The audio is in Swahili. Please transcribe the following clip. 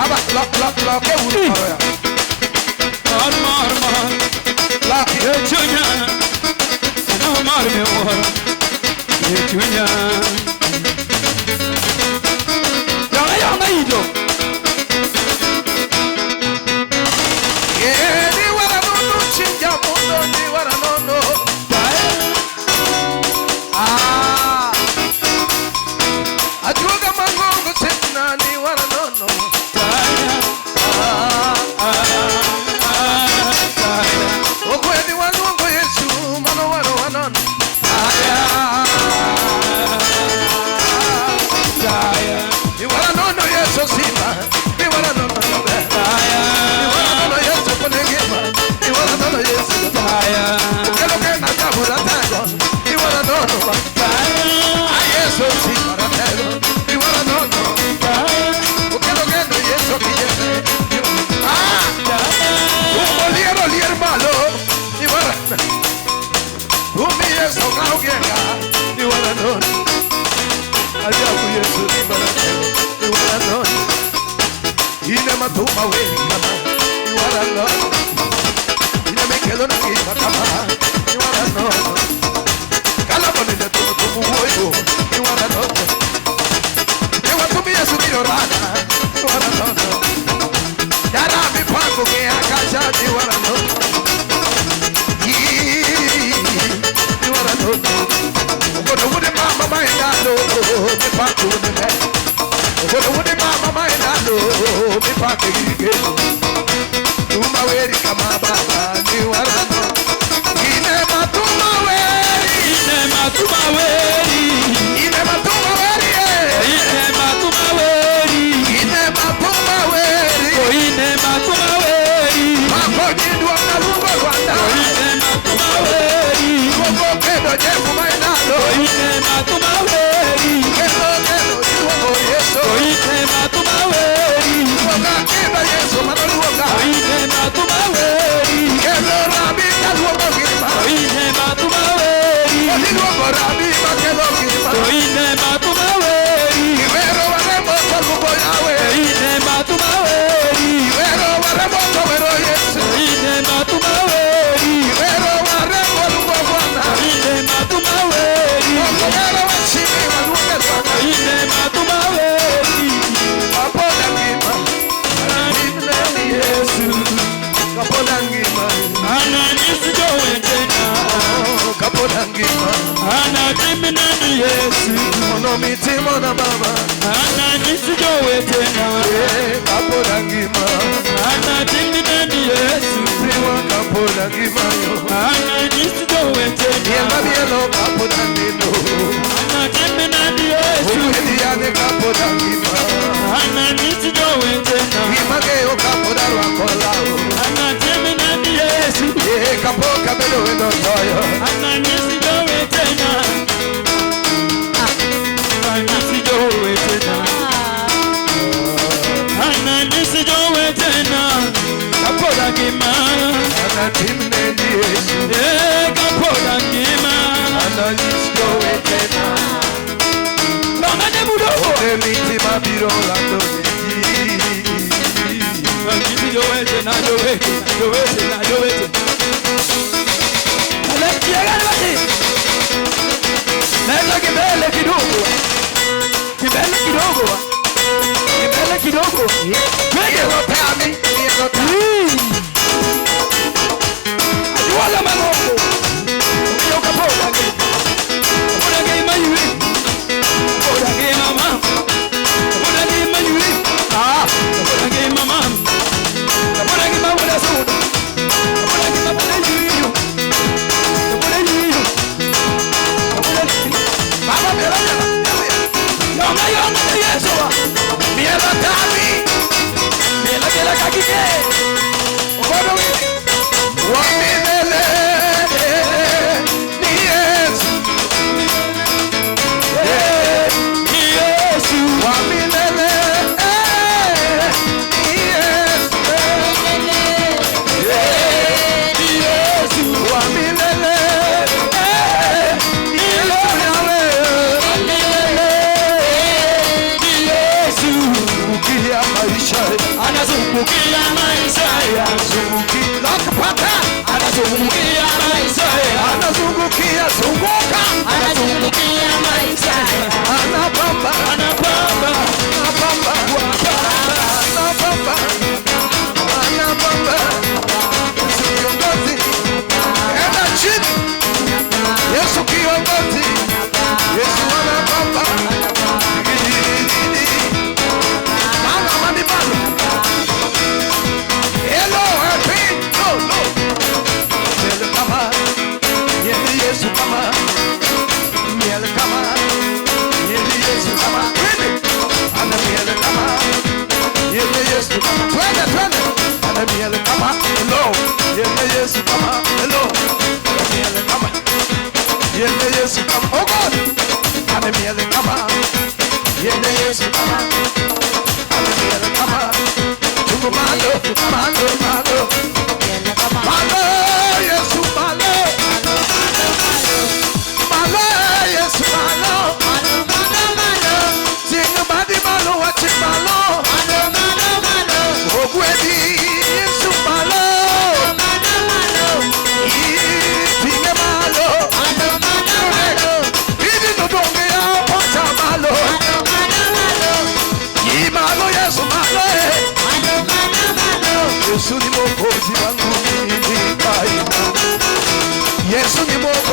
Baba, lo que uno para Mar la Yechunya no mar me ora Yechunya Yanga ido ni wala no chinja mundo ni wala no ajuga mangongo tena ni wala no okweli wanongo Yesu mano wala wanon ni wala no Yesu sima ni wala no ni wala no Yesu ponegema ni wala no Yesu kelo que na tabura tago ni wala no Yesu sima tago ni wala no kelo que no Yesu kiyeme lier malo ni wala Yesu kaugenga ni wala no Aliaku Yesu ni wala no ine matuma weni kama ni wala no ine mekelo na kima kama ni wala no kala bone de tumu woyo ni wala no ni watumi Yesu ni orana ni wala no dara mipango ke akaja ni wala no ni wala no ngono wude mama maendalo mipango ni me ngono wude mama maendalo mipango yike tuma weri kama baba ni wala no ine matuma weri Ine matuma weri ine matuma weri Ine matuma weri ine matuma weri Ine matuma weri mako jindwa na lungo Rwanda Ine matuma weri lungo kedo jefu maendalo Ine matuma weri kedo jugo Yesu Ine matuma weri luoga kedo Yesu mano luoga Ine matuma weri kedo rabi ka luogo gima Ine matuma weri odi luogo rabi ma kedo gima Ine matuma weri iwero waremo kwa lugo yawe Ine matuma weri iwero waremo kwa wero Yesu Ine matuma weri iwero waremo lugo Bwana Ine matuma weri iwero wachini wa luoga Bwana Ine matuma weri kapola ngima ni Yesu kapola ngima Ananisijo wetena kapola ngima Anatimina ni Yesu mono mitima na mama Ananisijo wetena kapola ngima Anatimina ni Yesu siwa kapola ngima yo Ananisijo wetena yema bielo kapola ngino Anatimina ni Yesu ukediane kapola ngima Ananisijo wetena image yo kapola rwakolao Anatimina ni Yesu kapoka belo eno toyo Ananisijo wetena Ananisijo wetena Ananisijo wetena Kapola ngima anatimne ni Yesu Kapola ngima ananisijo wetena Longane budogo mitima biro lando Ananisijo wetena Jowetena Aletiega bati Nenda kibele kidogo Kibele kidogo Yego tami Ajuala manoko Ukiyoka poda ngima Poda ngima yuri Poda ngima mama Poda ngima yuri Poda ngima mama Poda ngima wada suda Poda ngima wada yuri Poda yuri Baba mera Yonga Yesu mera tami Yesu ni Mungu.